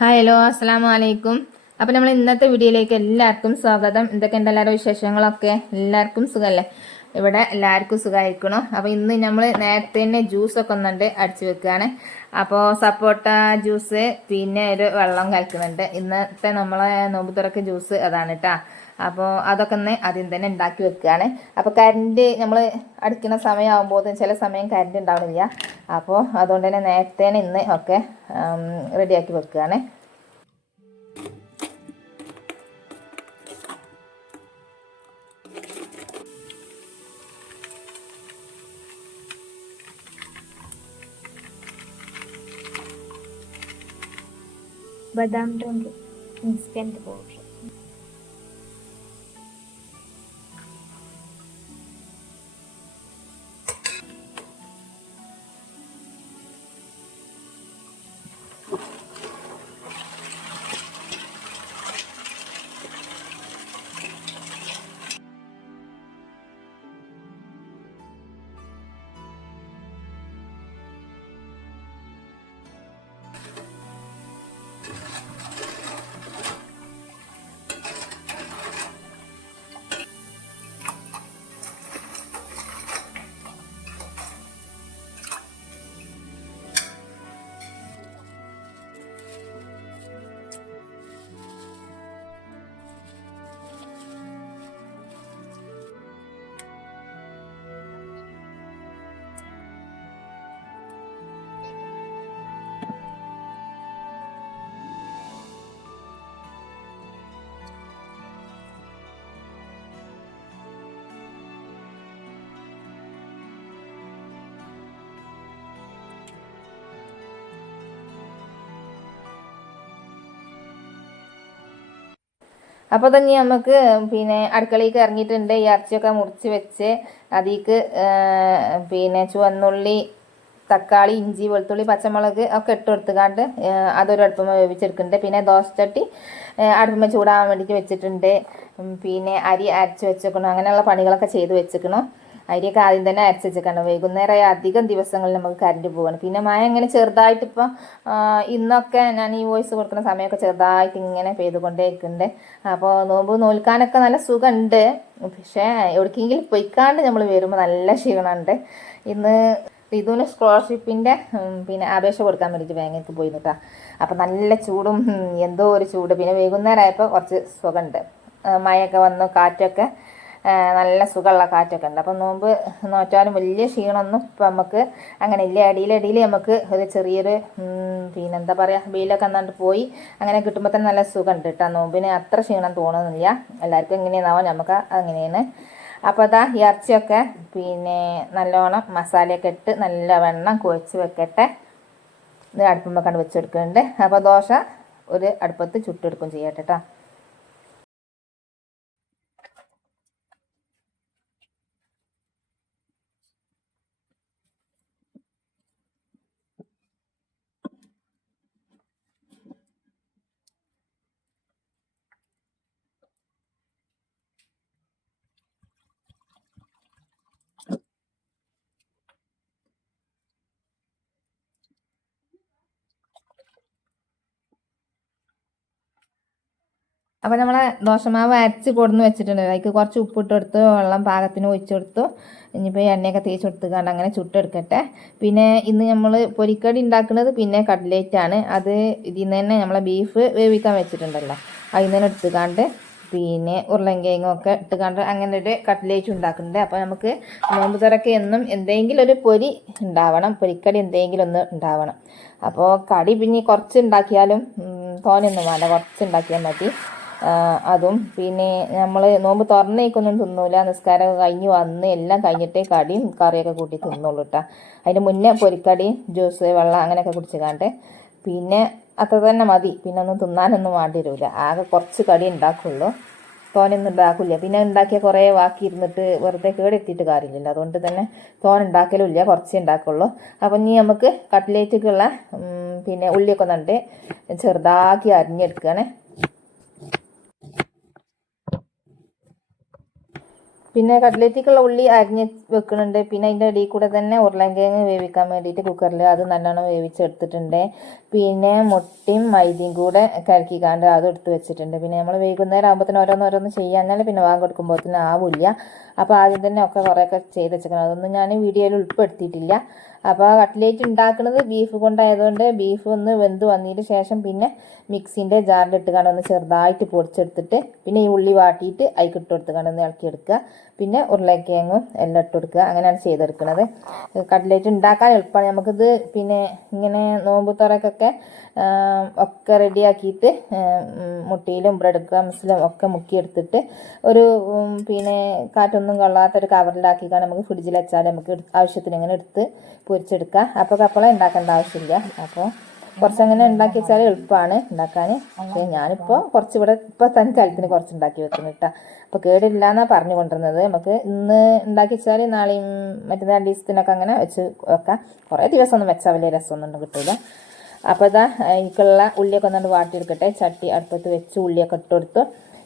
Hi hello അസ്സലാമു അലൈക്കും. അപ്പോൾ നമ്മൾ ഇന്നത്തെ വീഡിയോയിലേക്ക് എല്ലാവർക്കും സ്വാഗതം. എന്തൊക്കെയുണ്ട് എല്ലാവരുടെ വിശേഷങ്ങളൊക്കെ? എല്ലാവർക്കും സുഖമല്ലേ? ഇവിടെ എല്ലാവർക്കും സുഖമായിരിക്കണം. അപ്പോൾ ഇന്ന് നമ്മൾ നേരത്തെ തന്നെ ജ്യൂസൊക്കെ ഒന്നുണ്ട് അടിച്ചു വെക്കുകയാണ്. അപ്പോൾ സപ്പോട്ട ജ്യൂസ് പിന്നെ ഒരു വെള്ളം കലക്കുന്നുണ്ട്. ഇന്നത്തെ നമ്മളെ നോമ്പ് തുറക്ക് ജ്യൂസ് അതാണ് കേട്ടോ. അപ്പോൾ അതൊക്കെ ഒന്ന് ആദ്യം തന്നെ ഉണ്ടാക്കി വെക്കുകയാണ്. അപ്പോൾ കറണ്ട് നമ്മൾ അടിക്കുന്ന സമയമാകുമ്പോൾ ചില സമയം കറണ്ട് ഉണ്ടാവുന്നില്ല. അപ്പോൾ അതുകൊണ്ട് തന്നെ നേരത്തെ ഇന്ന് ഒക്കെ റെഡിയാക്കി വെക്കുകയാണ്. ബദാം ഡ്രിങ്ക് ഇൻസ്റ്റന്റ് പൗഡർ. അപ്പോൾ തന്നെ നമുക്ക് പിന്നെ അടുക്കളയിലേക്ക് ഇറങ്ങിയിട്ടുണ്ട്. ഈ ഇറച്ചിയൊക്കെ മുറിച്ച് വെച്ച് അതിലേക്ക് പിന്നെ ചുവന്നുള്ളി, തക്കാളി, ഇഞ്ചി, വെളുത്തുള്ളി, പച്ചമുളക് ഒക്കെ ഇട്ട് കൊടുത്തുകൊണ്ട് അതൊരു അടുപ്പമ വേവിച്ചെടുക്കുന്നുണ്ട്. പിന്നെ ദോശച്ചട്ടി അടുപ്പമ ചൂടാകാൻ വേണ്ടിയിട്ട് വെച്ചിട്ടുണ്ട്. പിന്നെ അരി അരച്ച് വെച്ചേക്കണം. അങ്ങനെയുള്ള പണികളൊക്കെ ചെയ്ത് വെച്ചേക്കണം. അരിയൊക്കെ ആദ്യം തന്നെ അരച്ച് വെച്ചേക്കണം. വൈകുന്നേരമായി അധികം ദിവസങ്ങളിൽ നമുക്ക് കറണ്ട് പോകണം. പിന്നെ മഴ ഇങ്ങനെ ചെറുതായിട്ട് ഇപ്പം ഇന്നൊക്കെ ഞാൻ ഈ വോയിസ് കൊടുക്കുന്ന സമയമൊക്കെ ചെറുതായിട്ട് ഇങ്ങനെ പെയ്തുകൊണ്ടേ ഇരിക്കുന്നുണ്ട്. അപ്പോൾ നോമ്പ് നോൽക്കാനൊക്കെ നല്ല സുഖമുണ്ട്. പക്ഷേ എവിടേക്കെങ്കിലും പൊയ്ക്കാണ്ട് നമ്മൾ വരുമ്പോൾ നല്ല ക്ഷീണമുണ്ട്. ഇന്ന് ഇതിന് സ്കോളർഷിപ്പിൻ്റെ പിന്നെ അപേക്ഷ കൊടുക്കാൻ വേണ്ടിയിട്ട് ബാങ്കിലേക്ക് പോയി കേട്ടോ. അപ്പം നല്ല ചൂടും എന്തോ ഒരു ചൂട്. പിന്നെ വൈകുന്നേരം ആയപ്പോൾ കുറച്ച് സുഖമുണ്ട്. മഴയൊക്കെ വന്നു, കാറ്റൊക്കെ നല്ല സുഖമുള്ള കാറ്റൊക്കെ ഉണ്ട്. അപ്പം നോമ്പ് നോറ്റാലും വലിയ ക്ഷീണമൊന്നും ഇപ്പം നമുക്ക് അങ്ങനെ ഇല്ല. അടിയിലടിയിൽ നമുക്ക് ഒരു ചെറിയൊരു പിന്നെ എന്താ പറയുക വെയിലൊക്കെ എന്നാണ്ട് പോയി അങ്ങനെ കിട്ടുമ്പോൾ തന്നെ നല്ല സുഖമുണ്ട് കേട്ടോ. നോമ്പിന് അത്ര ക്ഷീണം തോന്നുന്നില്ല. എല്ലാവർക്കും എങ്ങനെയാണാവും, നമുക്ക് അങ്ങനെയാണ്. അപ്പോൾ അതാ ഈ ഇറച്ചിയൊക്കെ പിന്നെ നല്ലോണം മസാലയൊക്കെ ഇട്ട് നല്ല വെണ്ണം കുഴച്ച് വെക്കട്ടെ. ഇത് അടുപ്പുമ്പോൾ കണ്ട് വെച്ചെടുക്കുന്നുണ്ട്. അപ്പോൾ ദോശ ഒരു അടുപ്പത്ത് ചുട്ടെടുക്കും ചെയ്യട്ടെ കേട്ടോ. അപ്പോൾ നമ്മളെ ദോശമാവ് അരച്ച് കൊടുന്ന് വെച്ചിട്ടുണ്ട്. അതിലേക്ക് കുറച്ച് ഉപ്പിട്ട് കൊടുത്ത് വെള്ളം പാകത്തിന് ഒഴിച്ചു കൊടുത്തു. ഇനിയിപ്പോൾ എണ്ണയൊക്കെ തേച്ച് കൊടുത്തുകൊണ്ട് അങ്ങനെ ചുട്ടെടുക്കട്ടെ. പിന്നെ ഇന്ന് നമ്മൾ പൊരിക്കടി ഉണ്ടാക്കുന്നത് പിന്നെ കട്ട്ലേറ്റാണ്. അത് ഇതിൽ നിന്ന് തന്നെ നമ്മളെ ബീഫ് വേവിക്കാൻ വെച്ചിട്ടുണ്ടല്ലോ, അതിൽ നിന്ന് തന്നെ എടുത്തുകൊണ്ട് പിന്നെ ഉരുളൻകിഴങ്ങും ഒക്കെ ഇട്ടുകൊണ്ട് അങ്ങനെ ഒരു കട്ട്ലേറ്റ് ഉണ്ടാക്കുന്നുണ്ട്. അപ്പോൾ നമുക്ക് നോമ്പ് തുറക്ക് എന്നും എന്തെങ്കിലും ഒരു പൊരി ഉണ്ടാവണം, പൊരിക്കടി എന്തെങ്കിലും ഒന്ന് ഉണ്ടാവണം. അപ്പോൾ കടി പിന്നെ കുറച്ച് ഉണ്ടാക്കിയാലും തോനെയൊന്നും വേണ്ട, കുറച്ച് ഉണ്ടാക്കിയാൽ മതി. അതും പിന്നെ നമ്മൾ നോമ്പ് തുറന്നേക്കൊന്നും തിന്നൂല. നിസ്കാരമൊക്കെ കഴിഞ്ഞ് വന്ന് എല്ലാം കഴിഞ്ഞിട്ടേ കടിയും കറിയൊക്കെ കൂട്ടി തിന്നുള്ളൂ കേട്ടോ. അതിന് മുന്നേ പൊരിക്കടി, ജ്യൂസ്, വെള്ളം അങ്ങനെയൊക്കെ കുടിച്ചുകൊണ്ട് പിന്നെ അത്ര തന്നെ മതി. പിന്നെ ഒന്നും തിന്നാനൊന്നും വേണ്ടി വരില്ല. ആകെ കുറച്ച് കടി ഉണ്ടാക്കുള്ളൂ, തോനൊന്നും ഉണ്ടാക്കില്ല. പിന്നെ ഉണ്ടാക്കിയാൽ കുറേ ബാക്കി ഇരുന്നിട്ട് വെറുതെ കേടെത്തിയിട്ട് കാര്യമില്ലല്ലോ. അതുകൊണ്ട് തന്നെ തോന ഉണ്ടാക്കലും ഇല്ല, കുറച്ചേ ഉണ്ടാക്കുള്ളൂ. അപ്പം ഇനി നമുക്ക് കട്ട്ലേറ്റിക്കുള്ള പിന്നെ ഉള്ളിയൊക്കെ നട്ട് ചെറുതാക്കി അരിഞ്ഞെടുക്കുകയാണ്. പിന്നെ കട്ട്ലേറ്റിക്കുള്ള ഉള്ളി അരിഞ്ഞ് വെക്കുന്നുണ്ട്. പിന്നെ അതിൻ്റെ ഇടയിൽ കൂടെ തന്നെ ഉരുളൻകിഴങ്ങ് വേവിക്കാൻ വേണ്ടിയിട്ട് കുക്കറിൽ അത് നല്ലോണം വേവിച്ചെടുത്തിട്ടുണ്ട്. പിന്നെ മുട്ടയും മൈദയും കൂടെ കലക്കിക്കാണ്ട് അത് എടുത്ത് വെച്ചിട്ടുണ്ട്. പിന്നെ നമ്മൾ വൈകുന്നേരം ആകുമ്പോഴത്തേന് ഓരോന്നോരോന്ന് ചെയ്യാഞ്ഞാൽ പിന്നെ വാങ്ങി കൊടുക്കുമ്പോഴത്തേന് ആവില്ല. അപ്പോൾ ആദ്യം തന്നെ ഒക്കെ കുറേയൊക്കെ ചെയ്ത് വെച്ചേക്കണം. അതൊന്നും ഞാൻ വീഡിയോയിൽ ഉൾപ്പെടുത്തിയിട്ടില്ല. അപ്പോൾ കട്ട്ലേറ്റ് ഉണ്ടാക്കുന്നത് ബീഫ് കൊണ്ടായതുകൊണ്ട് ബീഫ് ഒന്ന് വെന്ത് വന്നതിന് ശേഷം പിന്നെ മിക്സിൻ്റെ ജാറിലിട്ട് കണ്ട് ഒന്ന് ചെറുതായിട്ട് പൊടിച്ചെടുത്തിട്ട് പിന്നെ ഈ ഉള്ളി വാട്ടിയിട്ട് അതിൽ ഇട്ട് കൊടുത്ത് കണ്ട് ഒന്ന് ഇളക്കിയെടുക്കുക. പിന്നെ ഉരുളക്കിഴങ്ങും എല്ലാം ഇട്ട് കൊടുക്കുക. അങ്ങനെയാണ് ചെയ്തെടുക്കുന്നത്. കട്ട്ലേറ്റ് ഉണ്ടാക്കാൻ എളുപ്പമാണ്. നമുക്കിത് പിന്നെ ഇങ്ങനെ നോമ്പ് തുറക്കൊക്കെ ഒക്കെ റെഡിയാക്കിയിട്ട് മുട്ടയിലും ബ്രെഡ് ക്രംസിലും ഒക്കെ മുക്കിയെടുത്തിട്ട് ഒരു പിന്നെ കാറ്റൊന്നും കൊള്ളാത്തൊരു കവറിലാക്കിക്കാൻ നമുക്ക് ഫ്രിഡ്ജിൽ വെച്ചാൽ നമുക്ക് ആവശ്യത്തിന് ഇങ്ങനെ എടുത്ത് പൊരിച്ചെടുക്കുക. അപ്പോൾ കപ്പള ഉണ്ടാക്കേണ്ട ആവശ്യമില്ല. അപ്പോൾ കുറച്ചങ്ങനെ ഉണ്ടാക്കി വെച്ചാൽ എളുപ്പമാണ് ഉണ്ടാക്കാൻ. പക്ഷേ ഞാനിപ്പോൾ കുറച്ച് ഇവിടെ ഇപ്പോൾ തന്നെ കാലത്തിന് കുറച്ച് ഉണ്ടാക്കി വെക്കുന്നു കേട്ടോ. അപ്പോൾ കേടില്ല എന്നാണ് പറഞ്ഞു കൊണ്ടിരുന്നത്. നമുക്ക് ഇന്ന് ഉണ്ടാക്കി വെച്ചാൽ നാളെയും മറ്റേ 2 ദിവസത്തിനൊക്കെ അങ്ങനെ വെച്ച് വെക്കാം. കുറേ ദിവസമൊന്നും വെച്ചാൽ വലിയ രസമൊന്നും കിട്ടില്ല. അപ്പോൾ ഇതാ എനിക്കുള്ള ഉള്ളിയൊക്കെ ഒന്നുകൊണ്ട് വാട്ടിയെടുക്കട്ടെ. ചട്ടി അടുപ്പത്ത് വെച്ച് ഉള്ളിയൊക്കെ ഇട്ട് കൊടുത്തു.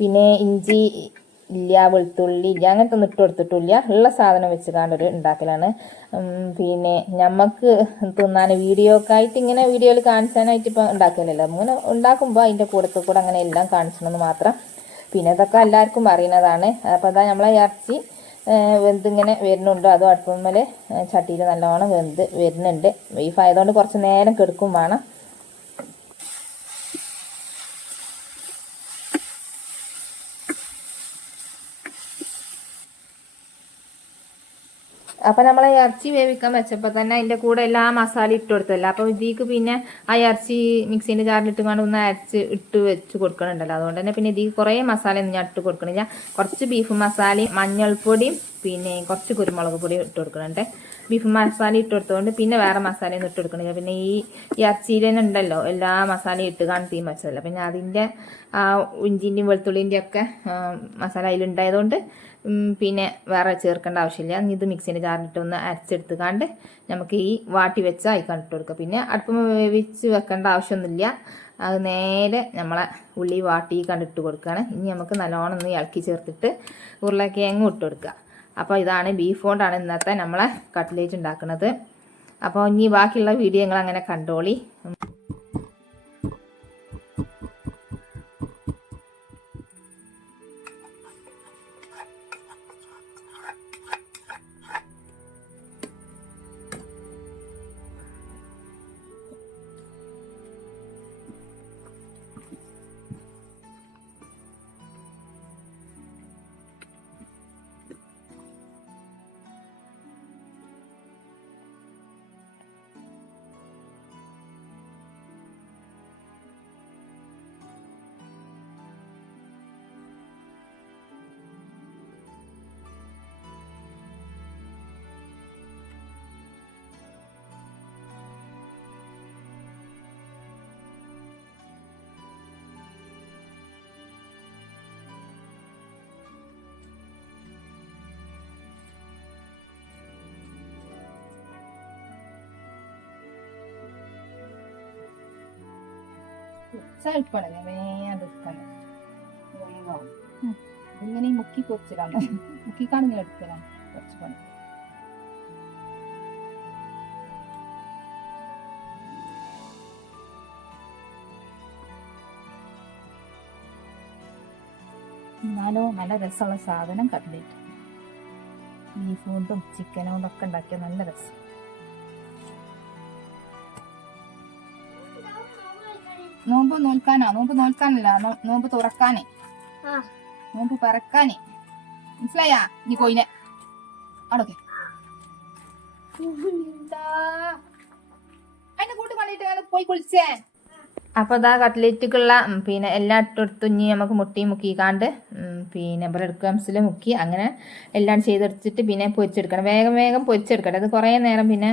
പിന്നെ ഇഞ്ചി ഇല്ല, വെളുത്തുള്ളി ഇല്ല, അങ്ങനത്തെ ഒന്നും ഇട്ട് കൊടുത്തിട്ടില്ല. ഉള്ള സാധനം വെച്ച് കാണ്ടൊരു ഉണ്ടാക്കലാണ്. പിന്നെ നമുക്ക് തിന്നാൻ വീഡിയോക്കായിട്ട് ഇങ്ങനെ വീഡിയോയിൽ കാണിച്ചാനായിട്ട് ഇപ്പോൾ ഉണ്ടാക്കില്ലല്ലോ. അങ്ങനെ ഉണ്ടാക്കുമ്പോൾ അതിൻ്റെ കൂടെ അങ്ങനെ എല്ലാം കാണിച്ചണമെന്ന് മാത്രം. പിന്നെ ഇതൊക്കെ എല്ലാവർക്കും അറിയുന്നതാണ്. അപ്പോൾ അതാ നമ്മളെ ഇറച്ചി വെന്തിങ്ങനെ വരുന്നുണ്ട്. അതും അടുപ്പമ്മൽ ചട്ടിയിൽ നല്ലോണം വെന്ത് വരുന്നുണ്ട്. ബീഫ് ആയതുകൊണ്ട് കുറച്ച് നേരം കെടുക്കും വേണം. അപ്പം നമ്മൾ ഇറച്ചി വേവിക്കാൻ വെച്ചപ്പോൾ തന്നെ അതിൻ്റെ കൂടെ എല്ലാ മസാല ഇട്ട് കൊടുത്തല്ലോ. അപ്പോൾ ഇതിക്ക് പിന്നെ ആ ഇറച്ചി മിക്സീൻ്റെ ജാറിലിട്ട് കൊണ്ട് ഒന്ന് അരച്ച് ഇട്ട് വെച്ച് കൊടുക്കണുണ്ടല്ലോ. അതുകൊണ്ട് തന്നെ പിന്നെ ഇതിൽ കുറേ മസാല ഒന്നും ഞാൻ ഇട്ട് കൊടുക്കണില്ല. കുറച്ച് ബീഫ് മസാലയും മഞ്ഞൾപ്പൊടിയും പിന്നെ കുറച്ച് കുരുമുളക് പൊടിയും ഇട്ട് കൊടുക്കുന്നുണ്ട്. ബീഫ് മസാല ഇട്ട് കൊടുത്തുകൊണ്ട് പിന്നെ വേറെ മസാലയൊന്നും ഇട്ട് കൊടുക്കണില്ല. പിന്നെ ഈ ഇറച്ചിയിൽ തന്നെ ഉണ്ടല്ലോ എല്ലാ മസാലയും ഇട്ട് കാണും തീ വെച്ചതല്ല. പിന്നെ അതിൻ്റെ ആ ഇഞ്ചിൻ്റെയും വെളുത്തുള്ളിൻ്റെയും ഒക്കെ മസാല അതിലുണ്ടായതുകൊണ്ട് പിന്നെ വേറെ ചേർക്കേണ്ട ആവശ്യമില്ല. ഇത് മിക്സിൻ്റെ ജാറിലിട്ട് ഒന്ന് അരച്ചെടുത്ത് കാണ്ട് നമുക്ക് ഈ വാട്ടി വെച്ച അയക്കാൻ ഇട്ട് കൊടുക്കുക. പിന്നെ അടുപ്പം വേവിച്ച് വെക്കേണ്ട ആവശ്യമൊന്നുമില്ല. അത് നേരെ നമ്മളെ ഉള്ളി വാട്ടി കണ്ടിട്ട് കൊടുക്കുകയാണ്. ഇനി നമുക്ക് നല്ലോണം ഒന്ന് ഇളക്കി ചേർത്തിട്ട് ഉരുളക്കിഴങ്ങും ഇട്ട് കൊടുക്കുക. അപ്പോൾ ഇതാണ് ബീഫ് കൊണ്ടാണ് ഇന്നത്തെ നമ്മളെ കട്ട്ലേറ്റ് ഉണ്ടാക്കുന്നത്. അപ്പോൾ ഇനി ബാക്കിയുള്ള വീഡിയോ നിങ്ങൾ അങ്ങനെ കണ്ടോളി. എളുപ്പമാണ് വേഗം ഇങ്ങനെ മുക്കി പൊരിച്ചിടാണ്. മുക്കിക്കാണിങ്ങനെ എടുക്കണം കുറച്ച് പണി. എന്നാലോ നല്ല രസമുള്ള സാധനം കട്ട്ലേറ്റ്. ബീഫ് കൊണ്ടും ചിക്കൻ കൊണ്ടൊക്കെ ഉണ്ടാക്കിയ നല്ല രസം. നോമ്പ് നോൽക്കാനാ? നോമ്പ് നോൽക്കാനല്ല, നോമ്പ് തുറക്കാനേ, നോമ്പ് പറക്കാനേ. മനസ്സിലായാ? നീ കോയിനെ അടക്കെ അതിന്റെ കൂട്ട് പണിയിട്ട് പോയി കുളിച്ചേ. അപ്പോൾ ഇതാ കട്ട്ലേറ്റുക്കുള്ള പിന്നെ എല്ലാം ഇട്ടെടുത്ത് ഇനി നമുക്ക് മുട്ടിയും മുക്കിക്കാണ്ട് പിന്നെ ബ്രെഡ് ക്രംസിൽ മുക്കി അങ്ങനെ എല്ലാം ചെയ്തെടുത്തിട്ട് പിന്നെ പൊരിച്ചെടുക്കണം. വേഗം പൊരിച്ചെടുക്കട്ടെ. അത് കുറേ നേരം പിന്നെ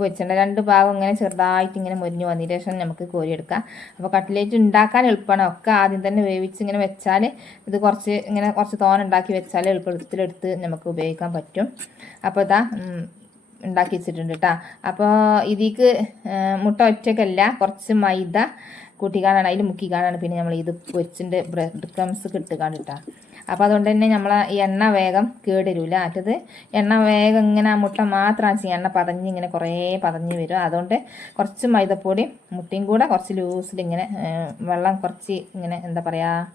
പൊരിച്ചിട്ടുണ്ട്. 2 ഭാഗം ഇങ്ങനെ ചെറുതായിട്ട് ഇങ്ങനെ മുരിഞ്ഞ് വന്നതിന് ശേഷം നമുക്ക് കോരിയെടുക്കാം. അപ്പോൾ കട്ട്ലേറ്റ് ഉണ്ടാക്കാൻ എളുപ്പമാണ്. ഒക്കെ ആദ്യം തന്നെ വേവിച്ച് ഇങ്ങനെ വെച്ചാൽ ഇത് കുറച്ച് തോനുണ്ടാക്കി വെച്ചാൽ എളുപ്പത്തിലെടുത്ത് നമുക്ക് ഉപയോഗിക്കാൻ പറ്റും. അപ്പോൾ ഇതാ ഉണ്ടാക്കി വെച്ചിട്ടുണ്ട് കേട്ടോ. അപ്പോൾ ഇതിക്ക് മുട്ട ഒറ്റക്കല്ല, കുറച്ച് മൈദ കൂട്ടിക്കാണാണ് അതിൽ മുക്കിക്കാണാണ് പിന്നെ നമ്മൾ ഇത് പൊരിച്ചിൻ്റെ ബ്രെഡ് ക്രംസ് കിട്ടുകാണ് കേട്ടോ. അപ്പോൾ അതുകൊണ്ട് തന്നെ നമ്മളെ ഈ എണ്ണ വേഗം കേടരൂല. മറ്റത് എണ്ണ വേഗം ഇങ്ങനെ ആ മുട്ട മാത്രം ചെയ്യും, എണ്ണ പതഞ്ഞ് ഇങ്ങനെ കുറേ പതഞ്ഞ് വരും. അതുകൊണ്ട് കുറച്ച് മൈദപ്പൊടിയും മുട്ടയും കൂടെ കുറച്ച് ലൂസിൽ ഇങ്ങനെ വെള്ളം കുറച്ച് ഇങ്ങനെ എന്താ പറയുക,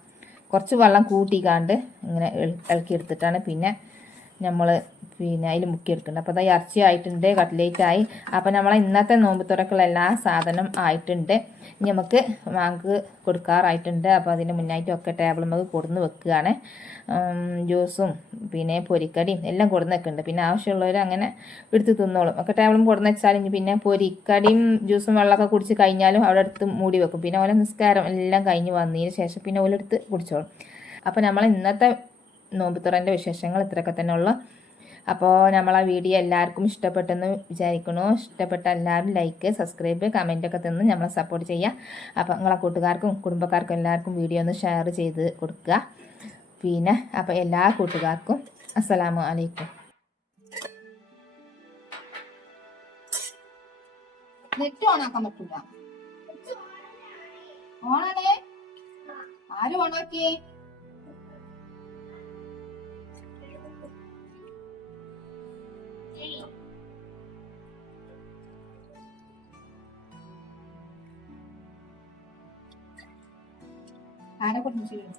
കുറച്ച് വെള്ളം കൂട്ടിക്കാണ്ട് ഇങ്ങനെ ഇളക്കിയെടുത്തിട്ടാണ് പിന്നെ നമ്മൾ അതിൽ മുക്കിയെടുക്കുന്നുണ്ട്. അപ്പോൾ അത് ഇറച്ചി ആയിട്ടുണ്ട്, കട്ട്ലേറ്റ് ആയി. അപ്പോൾ നമ്മളെ ഇന്നത്തെ നോമ്പ് തുറക്കുള്ള എല്ലാ സാധനം ആയിട്ടുണ്ട്. ഇനി നമുക്ക് വാങ്ങ് കൊടുക്കാറായിട്ടുണ്ട്. അപ്പോൾ അതിന് മുന്നായിട്ടൊക്കെ ടേബിൾ നമുക്ക് കൊടുന്ന് വെക്കുകയാണ്. ജ്യൂസും പിന്നെ പൊരിക്കടിയും എല്ലാം കൊടുന്ന് വെക്കുന്നുണ്ട്. പിന്നെ ആവശ്യമുള്ളവർ അങ്ങനെ എടുത്ത് തിന്നോളും. ഒക്കെ ടേബിളും കൊടുന്ന് വെച്ചാൽ ഇനി പിന്നെ പൊരിക്കടിയും ജ്യൂസും വെള്ളമൊക്കെ കുടിച്ച് കഴിഞ്ഞാലും അവിടെ എടുത്ത് മൂടി വെക്കും. പിന്നെ ഓലെ നിസ്കാരം എല്ലാം കഴിഞ്ഞ് വന്നതിന് ശേഷം പിന്നെ ഓലെടുത്ത് കുടിച്ചോളും. അപ്പോൾ നമ്മൾ ഇന്നത്തെ നോമ്പ് തുറൻ്റെ വിശേഷങ്ങൾ ഇത്രയൊക്കെ തന്നെ ഉള്ളു. അപ്പോൾ നമ്മളെ വീഡിയോ എല്ലാവർക്കും ഇഷ്ടപ്പെട്ടെന്ന് വിചാരിക്കണു. ഇഷ്ടപ്പെട്ട എല്ലാവരും ലൈക്ക്, സബ്സ്ക്രൈബ്, കമൻറ്റൊക്കെ തന്ന് നമ്മളെ സപ്പോർട്ട് ചെയ്യുക. അപ്പോൾ നിങ്ങളെ കൂട്ടുകാർക്കും കുടുംബക്കാർക്കും എല്ലാവർക്കും വീഡിയോ ഒന്ന് ഷെയർ ചെയ്ത് കൊടുക്കുക. പിന്നെ അപ്പോൾ എല്ലാ കൂട്ടുകാർക്കും അസ്സലാമു അലൈക്കും. നെറ്റ് ഓണാക്കാൻ പറ്റില്ല. ഓണാണേ, ആരും ഓണാക്കിയേ? ആരെ കൊണ്ട് ചെയ്യും?